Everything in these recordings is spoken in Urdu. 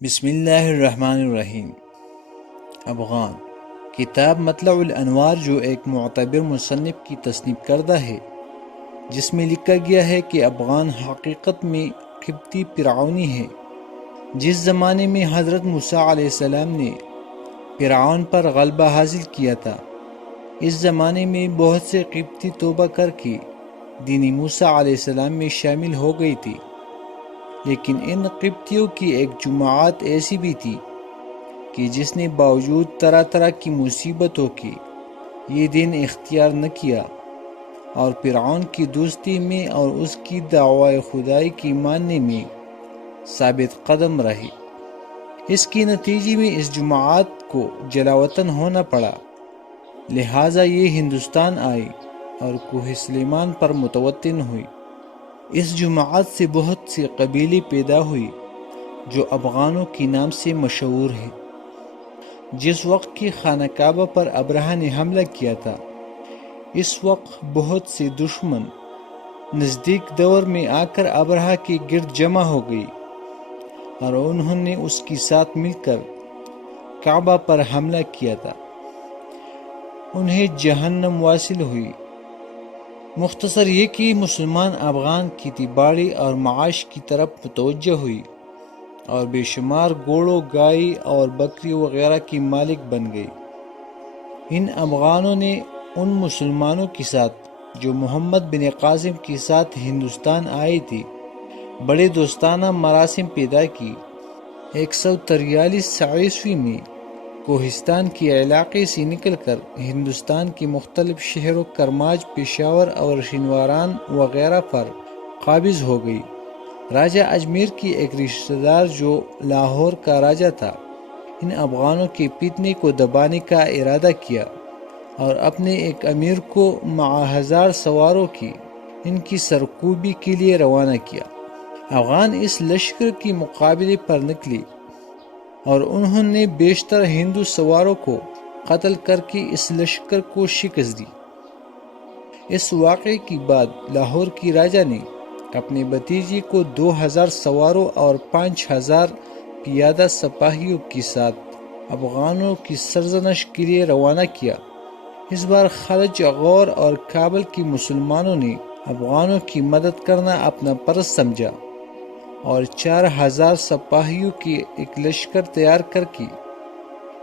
بسم اللہ الرحمن الرحیم۔ افغان کتاب مطلع الانوار جو ایک معتبر مصنف کی تصنیف کردہ ہے، جس میں لکھا گیا ہے کہ افغان حقیقت میں قبطی فرعونی ہے۔ جس زمانے میں حضرت موسیٰ علیہ السلام نے فرعون پر غلبہ حاصل کیا تھا، اس زمانے میں بہت سے قبطی توبہ کر کے دین موسیٰ علیہ السلام میں شامل ہو گئی تھی، لیکن ان قبطیوں کی ایک جماعت ایسی بھی تھی کہ جس نے باوجود طرح طرح کی مصیبتوں کے یہ دین اختیار نہ کیا اور فرعون کی دوستی میں اور اس کی دعوی خدائی کی ماننے میں ثابت قدم رہے۔ اس کے نتیجے میں اس جماعت کو جلاوطن ہونا پڑا، لہٰذا یہ ہندوستان آئی اور کوہ سلیمان پر متوطن ہوئی۔ اس جماعت سے بہت سے قبیلے پیدا ہوئی جو افغانوں کے نام سے مشہور ہیں۔ جس وقت کی خانہ کعبہ پر ابرہہ نے حملہ کیا تھا، اس وقت بہت سے دشمن نزدیک دور میں آ کر ابرہہ کے گرد جمع ہو گئی اور انہوں نے اس کے ساتھ مل کر کعبہ پر حملہ کیا تھا۔ انہیں جہنم واصل ہوئی۔ مختصر یہ کہ مسلمان افغان کھیتی باڑی اور معاش کی طرف متوجہ ہوئی اور بے شمار گھوڑوں، گائے اور بکری وغیرہ کی مالک بن گئی۔ ان افغانوں نے ان مسلمانوں کے ساتھ جو محمد بن قاسم کے ساتھ ہندوستان آئے تھے بڑے دوستانہ مراسم پیدا کی۔ 143 عیسوی میں کوہستان کے علاقے سے نکل کر ہندوستان کے مختلف شہروں کرماج، پشاور اور شنواران وغیرہ پر قابض ہو گئی۔ راجہ اجمیر کی ایک رشتہ دار جو لاہور کا راجہ تھا، ان افغانوں کے فتنے کو دبانے کا ارادہ کیا اور اپنے ایک امیر کو مع 1000 سواروں کی ان کی سرکوبی کے لیے روانہ کیا۔ افغان اس لشکر کے مقابلے پر نکلے اور انہوں نے بیشتر ہندو سواروں کو قتل کر کے اس لشکر کو شکست دی۔ اس واقعے کے بعد لاہور کی راجہ نے اپنے بھتیجے کو 2000 سواروں اور 5000 پیادہ سپاہیوں کے ساتھ افغانوں کی سرزنش کے لیے روانہ کیا۔ اس بار خلج، غور اور کابل کے مسلمانوں نے افغانوں کی مدد کرنا اپنا فرض سمجھا اور 4000 سپاہیوں کی ایک لشکر تیار کر کے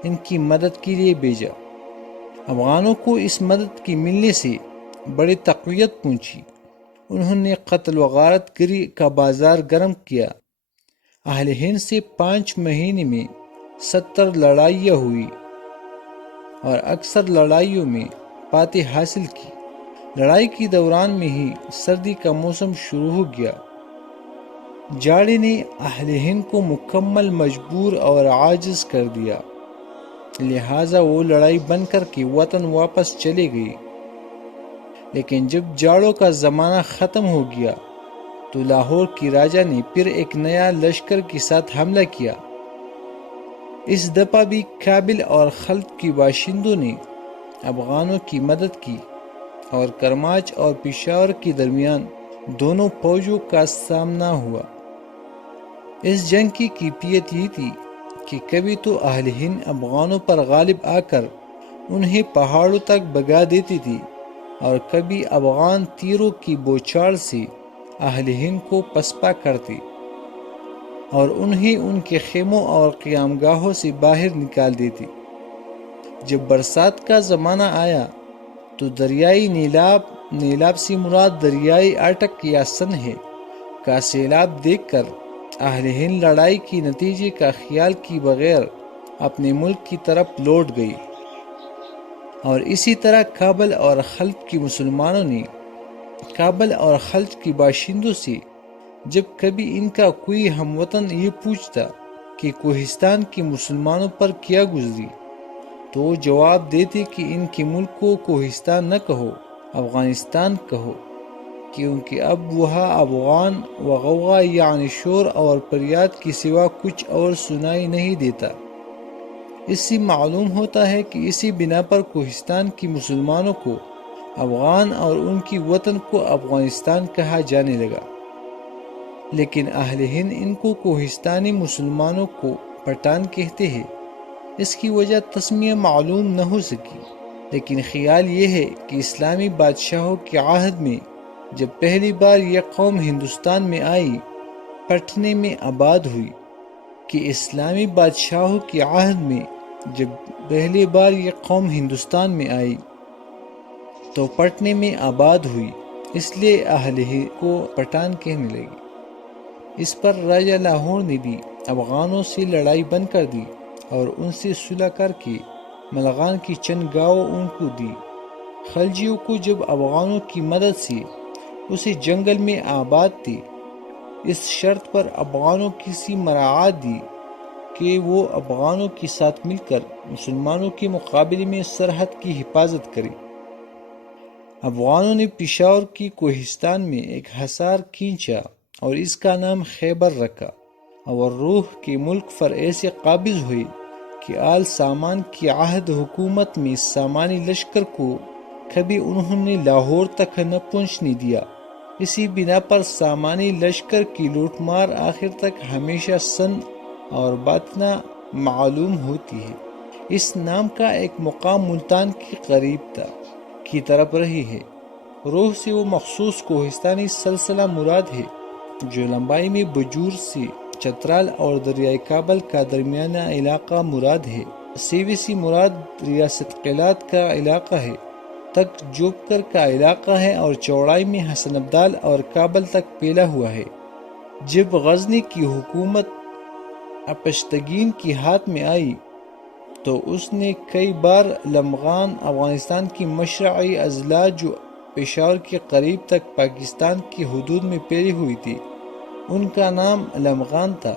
ان کی مدد کے لیے بھیجا۔ افغانوں کو اس مدد کی ملنے سے بڑی تقویت پہنچی۔ انہوں نے قتل و غارت گری کا بازار گرم کیا۔ اہل ہند سے 5 مہینے میں 70 لڑائیاں ہوئی اور اکثر لڑائیوں میں فتح حاصل کی۔ لڑائی کے دوران میں ہی سردی کا موسم شروع ہو گیا۔ جاڑے نے اہل ہند کو مکمل مجبور اور عاجز کر دیا، لہٰذا وہ لڑائی بند کر کے وطن واپس چلے گئے۔ لیکن جب جاڑوں کا زمانہ ختم ہو گیا تو لاہور کی راجہ نے پھر ایک نیا لشکر کے ساتھ حملہ کیا۔ اس دفعہ بھی کابل اور خلج کے باشندوں نے افغانوں کی مدد کی اور کرماج اور پشاور کے درمیان دونوں فوجوں کا سامنا ہوا۔ اس جنگ کی کیفیت یہ تھی کہ کبھی تو اہل ہند افغانوں پر غالب آ کر انہیں پہاڑوں تک بھگا دیتی تھی اور کبھی افغان تیروں کی بوچھاڑ سے اہل ہند کو پسپا کرتے اور انہیں ان کے خیموں اور قیام گاہوں سے باہر نکال دیتے۔ جب برسات کا زمانہ آیا تو دریائے نیلاب سے مراد دریائے اٹک یا سن ہے کا سیلاب دیکھ کر اہل ہند لڑائی کے نتیجے کا خیال کیے بغیر اپنے ملک کی طرف لوٹ گئی، اور اسی طرح کابل اور خلج کے مسلمانوں نے کابل اور خلج کے باشندوں سے جب کبھی ان کا کوئی ہم وطن یہ پوچھتا کہ کوہستان کے مسلمانوں پر کیا گزری، تو وہ جواب دیتے کہ ان کے ملک کو کوہستان نہ کہو، افغانستان کہو، کیونکہ اب وہاں افغان و غوغا یعنی شور اور فریاد کے سوا کچھ اور سنائی نہیں دیتا۔ اس سے معلوم ہوتا ہے کہ اسی بنا پر کوہستان کے مسلمانوں کو افغان اور ان کی وطن کو افغانستان کہا جانے لگا۔ لیکن اہل ہند ان کو کوہستانی مسلمانوں کو پٹھان کہتے ہیں۔ اس کی وجہ تسمیہ معلوم نہ ہو سکی، لیکن خیال یہ ہے کہ اسلامی بادشاہوں کے عہد میں جب پہلی بار یہ قوم ہندوستان میں آئی، پٹنے میں آباد ہوئی، کہ اسلامی بادشاہوں کے عہد میں جب پہلی بار یہ قوم ہندوستان میں آئی تو پٹنے میں آباد ہوئی، اس لیے اہل ہند کو پٹھان کہنے لگی۔ اس پر راجہ لاہور نے بھی افغانوں سے لڑائی بند کر دی اور ان سے صلح کر کے ملغان کی چند گاؤں ان کو دی۔ خلجیوں کو جب افغانوں کی مدد سے اسے جنگل میں آباد تھے، اس شرط پر افغانوں کی سی مراعات دی کہ وہ افغانوں کے ساتھ مل کر مسلمانوں کے مقابلے میں سرحد کی حفاظت کرے۔ افغانوں نے پشاور کی کوہستان میں ایک حصار کھینچا اور اس کا نام خیبر رکھا، اور روح کے ملک پر ایسے قابض ہوئے کہ آل سامان کی عہد حکومت میں سامانی لشکر کو کبھی انہوں نے لاہور تک نہ پہنچنے دیا۔ اسی بنا پر سامانی لشکر کی لوٹ مار آخر تک ہمیشہ سن اور باطنہ معلوم ہوتی ہے۔ اس نام کا ایک مقام ملتان کے قریب تھا کی طرف رہی ہے۔ روح سے وہ مخصوص کوہستانی سلسلہ مراد ہے جو لمبائی میں بجور سے چترال اور دریائے کابل کا درمیانہ علاقہ مراد ہے۔ سیوی سے مراد ریاست قلات کا علاقہ ہے، تک جوبکر کا علاقہ ہے، اور چوڑائی میں حسن ابدال اور کابل تک پھیلا ہوا ہے۔ جب غزنی کی حکومت اپشتگین کی ہاتھ میں آئی تو اس نے کئی بار لمغان افغانستان کی مشرعی اضلاع جو پشاور کے قریب تک پاکستان کی حدود میں پھیلی ہوئی تھی ان کا نام لمغان تھا،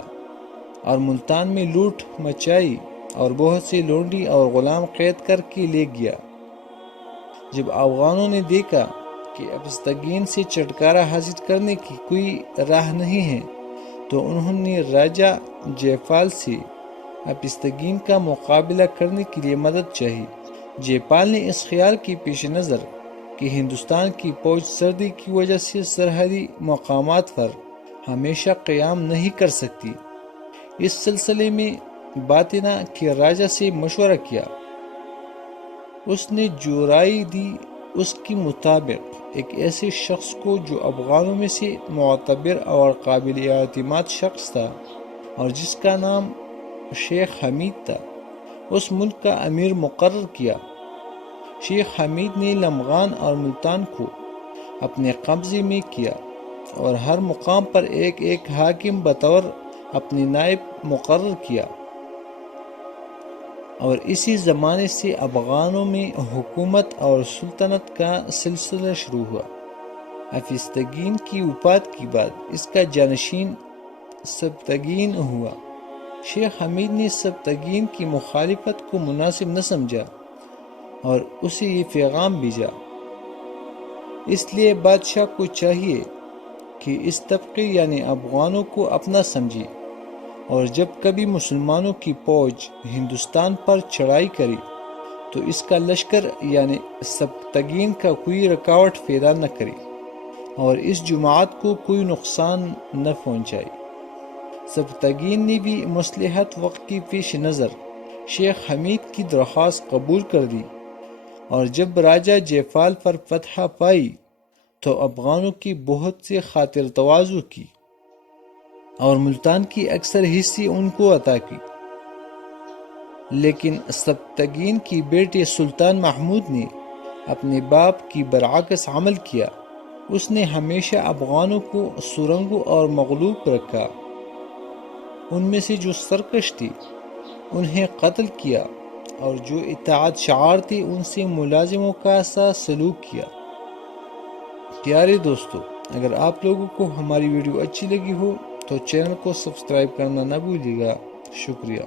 اور ملتان میں لوٹ مچائی اور بہت سے لونڈی اور غلام قید کر کے لے گیا۔ جب افغانوں نے دیکھا کہ اپشتگین سے چھٹکارا حاصل کرنے کی کوئی راہ نہیں ہے تو انہوں نے راجہ جے پال سے اپشتگین کا مقابلہ کرنے کے لیے مدد چاہی۔ جے پال نے اس خیال کے پیش نظر کہ ہندوستان کی فوج سردی کی وجہ سے سرحدی مقامات پر ہمیشہ قیام نہیں کر سکتی، اس سلسلے میں باطنہ کے راجہ سے مشورہ کیا۔ اس نے جو رائے دی اس کے مطابق ایک ایسے شخص کو جو افغانوں میں سے معتبر اور قابل اعتماد شخص تھا اور جس کا نام شیخ حمید تھا، اس ملک کا امیر مقرر کیا۔ شیخ حمید نے لمغان اور ملتان کو اپنے قبضے میں کیا اور ہر مقام پر ایک ایک حاکم بطور اپنے نائب مقرر کیا، اور اسی زمانے سے افغانوں میں حکومت اور سلطنت کا سلسلہ شروع ہوا۔ اپشتگین کی وفات کے بعد اس کا جانشین سبتگین ہوا۔ شیخ حمید نے سبتگین کی مخالفت کو مناسب نہ سمجھا اور اسے یہ پیغام بھیجا، اس لیے بادشاہ کو چاہیے کہ اس طبقے یعنی افغانوں کو اپنا سمجھے، اور جب کبھی مسلمانوں کی فوج ہندوستان پر چڑھائی کرے تو اس کا لشکر یعنی سبتگین کا کوئی رکاوٹ پیدا نہ کرے اور اس جماعت کو کوئی نقصان نہ پہنچائے۔ سبتگین نے بھی مصلحت وقت کی پیش نظر شیخ حمید کی درخواست قبول کر دی، اور جب راجہ جے پال پر فتح پائی تو افغانوں کی بہت سے خاطر تواضع کی اور ملتان کی اکثر حصے ان کو عطا کی، لیکن سبتگین کی بیٹے سلطان محمود نے اپنے باپ کی برعکس عمل کیا۔ اس نے ہمیشہ افغانوں کو سرنگوں اور مغلوب رکھا، ان میں سے جو سرکش تھے انہیں قتل کیا اور جو اطاعت شعار تھے ان سے ملازموں کا سا سلوک کیا۔ پیارے دوستو، اگر آپ لوگوں کو ہماری ویڈیو اچھی لگی ہو تو چینل کو سبسکرائب کرنا نہ بھولیے گا۔ شکریہ۔